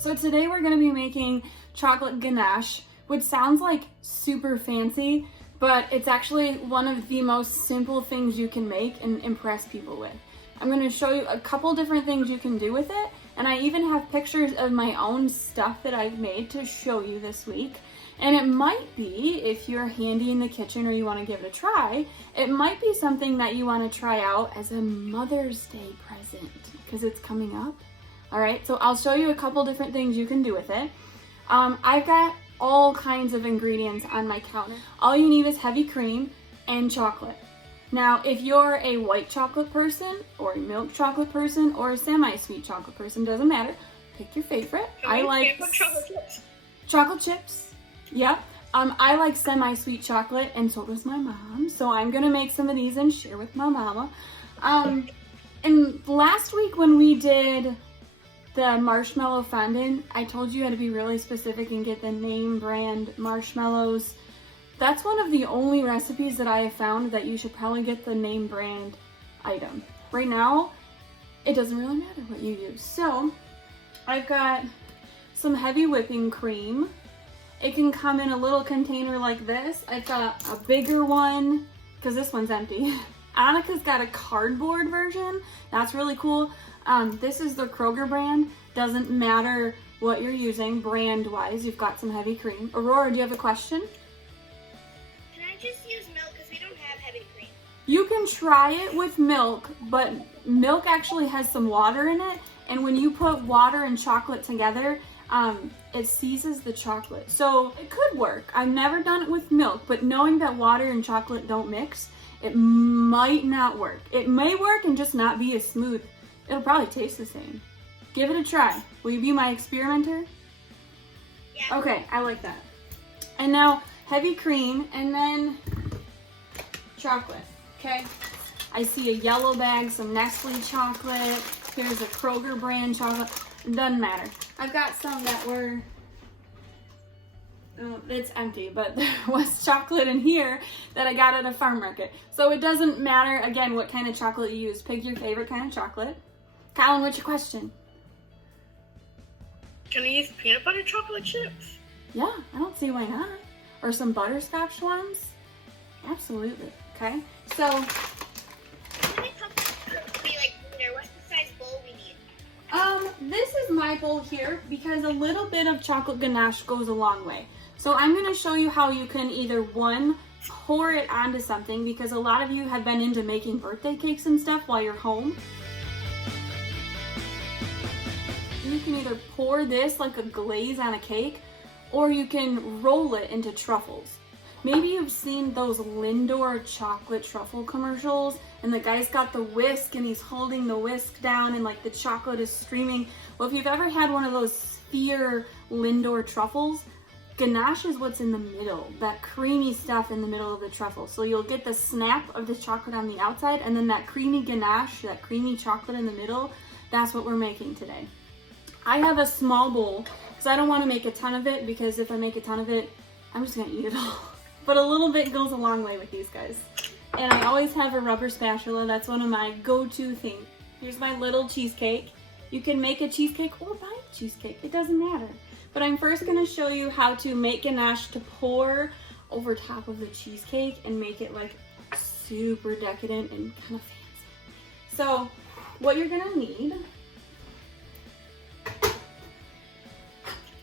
So today we're gonna be making chocolate ganache, which sounds like super fancy, but it's actually one of the most simple things you can make and impress people with. I'm gonna show you a couple different things you can do with it, and I even have pictures of my own stuff that I've made to show you this week. And it might be, if you're handy in the kitchen or you wanna give it a try, it might be something that you wanna try out as a Mother's Day present, because it's coming up. All right, so I'll show you a couple different things you can do with it. I've got all kinds of ingredients on my counter. All you need is heavy cream and chocolate. Now, if you're a white chocolate person or a milk chocolate person or a semi-sweet chocolate person, doesn't matter, pick your favorite. I like chocolate chips. Chocolate chips, yep. I like semi-sweet chocolate, and so does my mom, so I'm gonna make some of these and share with my mama. And last week when we did the marshmallow fondant, I told you how to be really specific and get the name brand marshmallows. That's one of the only recipes that I have found that you should probably get the name brand item. Right now, it doesn't really matter what you use. So, I've got some heavy whipping cream. It can come in a little container like this. I've got a bigger one, because this one's empty. Annika's got a cardboard version. That's really cool. This is the Kroger brand. Doesn't matter what you're using brand-wise. You've got some heavy cream. Aurora, do you have a question? Can I just use milk because we don't have heavy cream? You can try it with milk, but milk actually has some water in it, and when you put water and chocolate together, it seizes the chocolate. So it could work. I've never done it with milk, but knowing that water and chocolate don't mix, it might not work. It may work and just not be as smooth. It'll probably taste the same. Give it a try. Will you be my experimenter? Yeah. Okay, I like that. And now heavy cream and then chocolate, okay? I see a yellow bag, some Nestle chocolate. Here's a Kroger brand chocolate. It doesn't matter. I've got some that were, it's empty, but there was chocolate in here that I got at a farm market. So it doesn't matter, again, what kind of chocolate you use. Pick your favorite kind of chocolate. Colin, what's your question? Can I use peanut butter chocolate chips? Yeah, I don't see why not. Or some butterscotch ones. Absolutely. Okay, so How many cups would be like there? What's the size bowl we need? this is my bowl here because a little bit of chocolate ganache goes a long way. So I'm going to show you how you can either, one, pour it onto something, because a lot of you have been into making birthday cakes and stuff while you're home. You can either pour this like a glaze on a cake, or you can roll it into truffles. Maybe you've seen those Lindor chocolate truffle commercials, and the guy's got the whisk and he's holding the whisk down and like the chocolate is streaming. Well, if you've ever had one of those sphere Lindor truffles, ganache is what's in the middle, that creamy stuff in the middle of the truffle. So you'll get the snap of the chocolate on the outside, and then that creamy ganache, that creamy chocolate in the middle. That's what we're making today. I have a small bowl because I don't want to make a ton of it, because if I make a ton of it, I'm just going to eat it all. But a little bit goes a long way with these guys. And I always have a rubber spatula. That's one of my go-to things. Here's my little cheesecake. You can make a cheesecake or buy a cheesecake. It doesn't matter. But I'm first going to show you how to make ganache to pour over top of the cheesecake and make it like super decadent and kind of fancy. So what you're going to need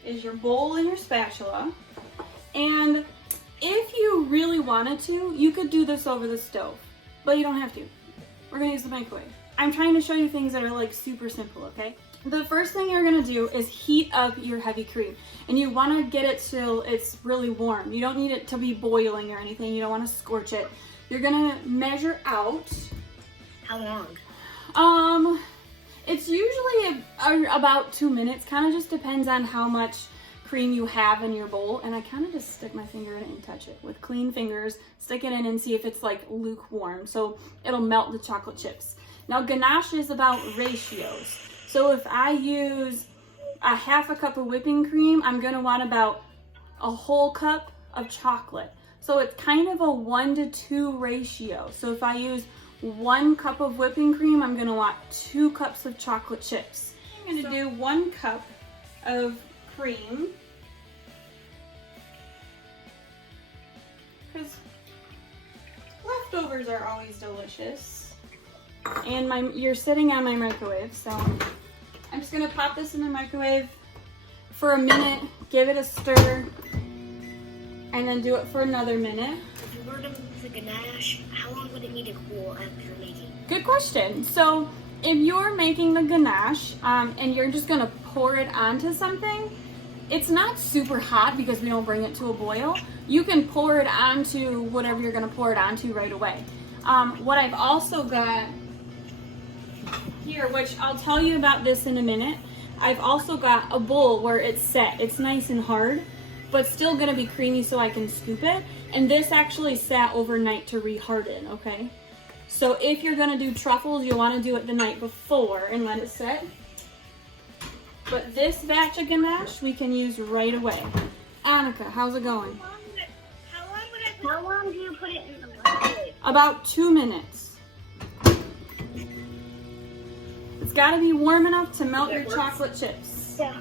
is your bowl and your spatula. And if you really wanted to, you could do this over the stove, but you don't have to. We're gonna use the microwave. I'm trying to show you things that are like super simple, okay? The first thing you're gonna do is heat up your heavy cream, and you wanna get it till it's really warm. You don't need it to be boiling or anything. You don't wanna scorch it. You're gonna measure out. How long? It's usually about 2 minutes. Kind of just depends on how much cream you have in your bowl. And I kind of just stick my finger in it and touch it with clean fingers. Stick it in and see if it's like lukewarm. So it'll melt the chocolate chips. Now ganache is about ratios. So if I use a half a cup of whipping cream, I'm gonna want about a whole cup of chocolate. So it's kind of a 1-to-2 ratio. So if I use 1 cup of whipping cream, I'm gonna want 2 cups of chocolate chips. I'm gonna do 1 cup of cream. Because leftovers are always delicious. And you're sitting on my microwave, so I'm just gonna pop this in the microwave for a minute, give it a stir, and then do it for another minute. If you were to make the ganache, how long would it need to cool after making? Good question. So if you're making the ganache and you're just gonna pour it onto something, it's not super hot because we don't bring it to a boil. You can pour it onto whatever you're gonna pour it onto right away. What I've also got here, which I'll tell you about this in a minute, I've also got a bowl where it's set. It's nice and hard, but still gonna be creamy so I can scoop it. And this actually sat overnight to reharden, okay? So if you're gonna do truffles, you'll wanna do it the night before and let it set. But this batch of ganache we can use right away. Annika, how's it going? How long do you put it in the microwave? About 2 minutes. It's gotta be warm enough to melt your chocolate chips. Yeah.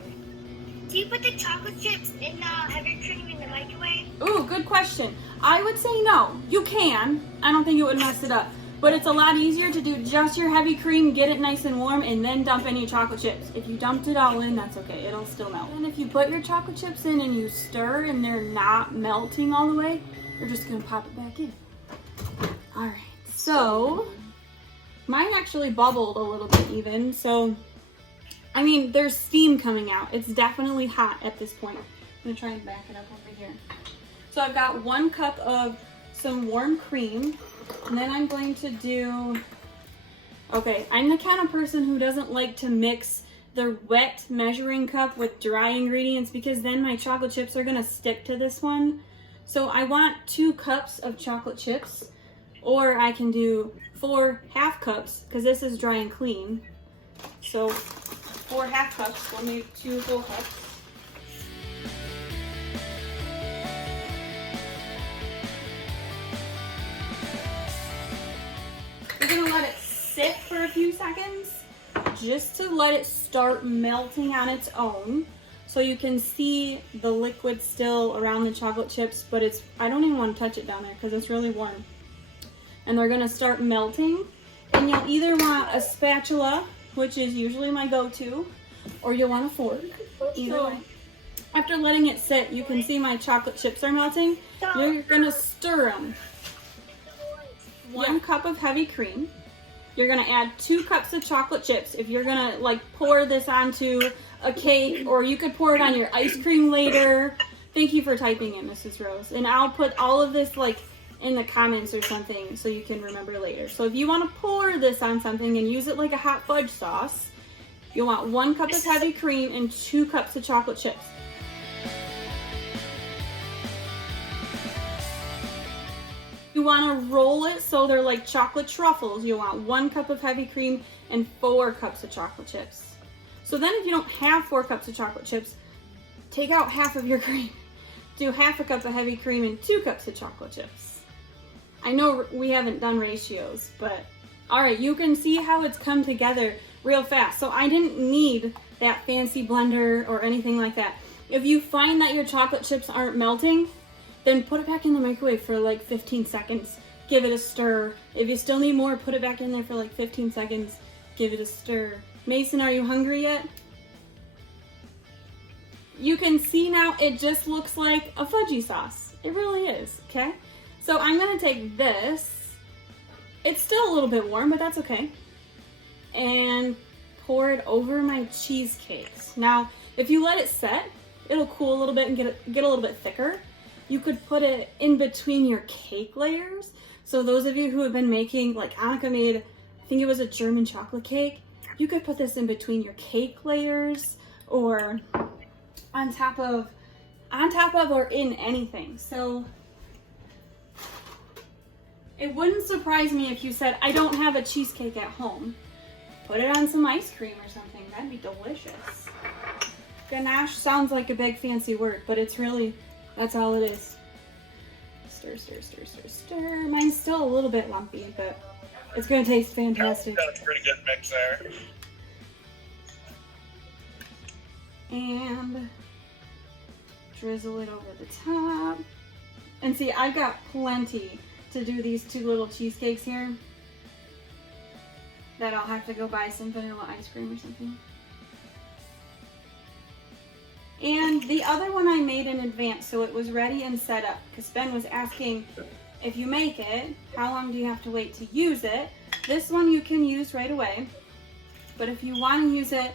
Do you put the chocolate chips in the heavy cream in the microwave? Ooh, good question. I would say no. You can. I don't think it would mess it up. But it's a lot easier to do just your heavy cream, get it nice and warm, and then dump in your chocolate chips. If you dumped it all in, that's okay. It'll still melt. And if you put your chocolate chips in and you stir and they're not melting all the way, you're just gonna pop it back in. All right, so mine actually bubbled a little bit even. So, I mean, there's steam coming out. It's definitely hot at this point. I'm gonna try and back it up over here. So I've got 1 cup of some warm cream. And then I'm going to do, okay, I'm the kind of person who doesn't like to mix the wet measuring cup with dry ingredients because then my chocolate chips are gonna stick to this one. So I want 2 cups of chocolate chips, or I can do 4 half cups because this is dry and clean. So 4 half cups will make 2 full cups. You're gonna let it sit for a few seconds just to let it start melting on its own. So you can see the liquid still around the chocolate chips, but I don't even want to touch it down there because it's really warm. And they're gonna start melting. And you'll either want a spatula, which is usually my go-to, or you'll want a fork, either way. After letting it sit, you can see my chocolate chips are melting. You're gonna stir them. 1 cup of heavy cream. You're gonna add 2 cups of chocolate chips. If you're gonna like pour this onto a cake, or you could pour it on your ice cream later. Thank you for typing in, Mrs. Rose. And I'll put all of this like in the comments or something so you can remember later. So if you wanna pour this on something and use it like a hot fudge sauce, you'll want 1 cup of heavy cream and 2 cups of chocolate chips. You want to roll it so they're like chocolate truffles. You want 1 cup of heavy cream and 4 cups of chocolate chips. So then if you don't have 4 cups of chocolate chips, take out half of your cream. Do half a cup of heavy cream and 2 cups of chocolate chips. I know we haven't done ratios, but all right, you can see how it's come together real fast. So I didn't need that fancy blender or anything like that. If you find that your chocolate chips aren't melting, then put it back in the microwave for like 15 seconds. Give it a stir. If you still need more, put it back in there for like 15 seconds. Give it a stir. Mason, are you hungry yet? You can see now it just looks like a fudgy sauce. It really is, okay? So I'm gonna take this. It's still a little bit warm, but that's okay. And pour it over my cheesecakes. Now, if you let it set, it'll cool a little bit and get a little bit thicker. You could put it in between your cake layers. So those of you who have been making, like Annika made, I think it was a German chocolate cake. You could put this in between your cake layers or on top of or in anything. So it wouldn't surprise me if you said, I don't have a cheesecake at home. Put it on some ice cream or something. That'd be delicious. Ganache sounds like a big fancy word, but it's really, that's all it is. Stir, stir, stir, stir, stir. Mine's still a little bit lumpy, but it's gonna taste fantastic. That's a pretty good mix there. and drizzle it over the top. And see, I've got plenty to do these 2 little cheesecakes here that I'll have to go buy some vanilla ice cream or something. And the other one I made in advance, so it was ready and set up, because Ben was asking, if you make it, how long do you have to wait to use it? This one you can use right away, but if you want to use it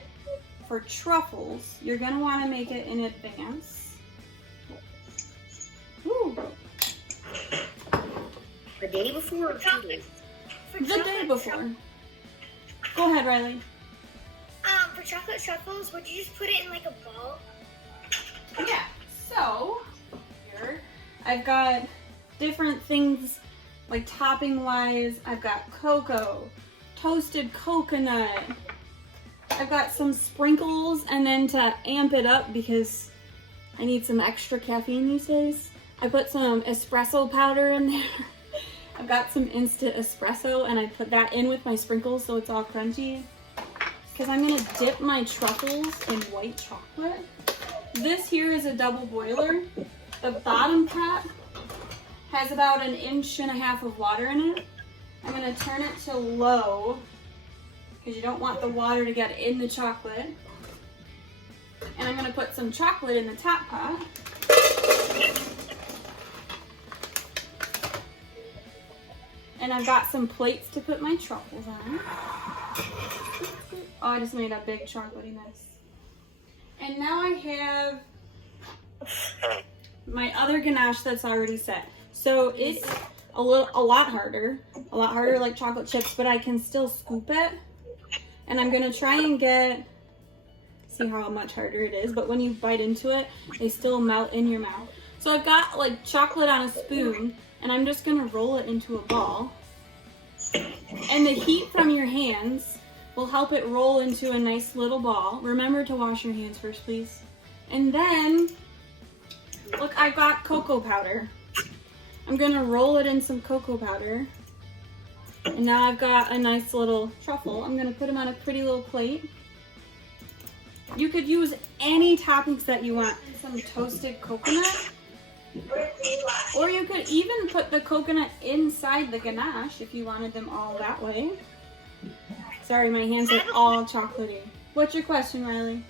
for truffles, you're going to want to make it in advance. Woo. The day before or 2 days? The day before. Go ahead, Riley. For chocolate truffles, would you just put it in like a ball? Yeah, so here I've got different things like topping wise. I've got cocoa, toasted coconut. I've got some sprinkles, and then to amp it up because I need some extra caffeine these days, I put some espresso powder in there. I've got some instant espresso and I put that in with my sprinkles so it's all crunchy. Because I'm gonna dip my truffles in white chocolate. This here is a double boiler. The bottom pot has about 1.5 inches of water in it. I'm gonna turn it to low because you don't want the water to get in the chocolate. And I'm gonna put some chocolate in the top pot. And I've got some plates to put my truffles on. Oh, I just made a big chocolatey mess. And now I have my other ganache that's already set. So it's a lot harder like chocolate chips, but I can still scoop it. And I'm gonna try and see how much harder it is, but when you bite into it, they still melt in your mouth. So I've got like chocolate on a spoon, and I'm just gonna roll it into a ball. And the heat from your hands will help it roll into a nice little ball. Remember to wash your hands first, please. And then, look, I've got cocoa powder. I'm gonna roll it in some cocoa powder. And now I've got a nice little truffle. I'm gonna put them on a pretty little plate. You could use any toppings that you want. Some toasted coconut. Or you could even put the coconut inside the ganache if you wanted them all that way. Sorry, my hands are all chocolatey. What's your question, Riley?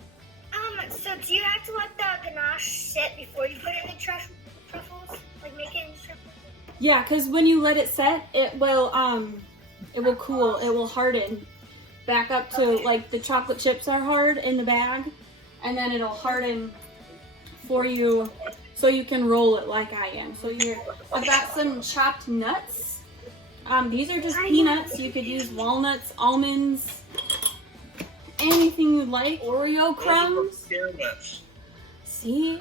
So do you have to let the ganache sit before you put in the truffles? Like make it into truffles? Yeah, because when you let it set, it will cool, it will harden back up to like the chocolate chips are hard in the bag, and then it'll harden for you so you can roll it like I am. So I've got some chopped nuts. These are just peanuts. You could use walnuts, almonds, anything you'd like. Oreo crumbs. See?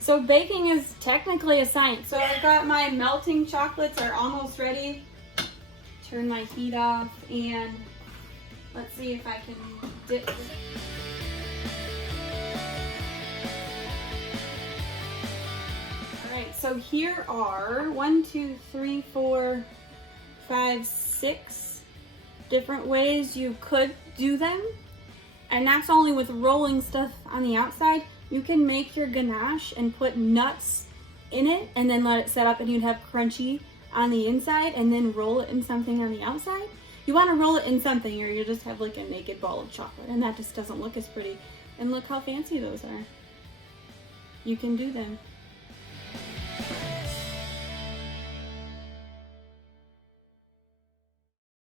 So baking is technically a science. So I've got my melting chocolates are almost ready. Turn my heat off and let's see if I can dip this. Alright, so here are 6 different ways you could do them. And that's only with rolling stuff on the outside. You can make your ganache and put nuts in it and then let it set up, and you'd have crunchy on the inside and then roll it in something on the outside. You want to roll it in something or you just have like a naked ball of chocolate, and that just doesn't look as pretty. And look how fancy those are. You can do them.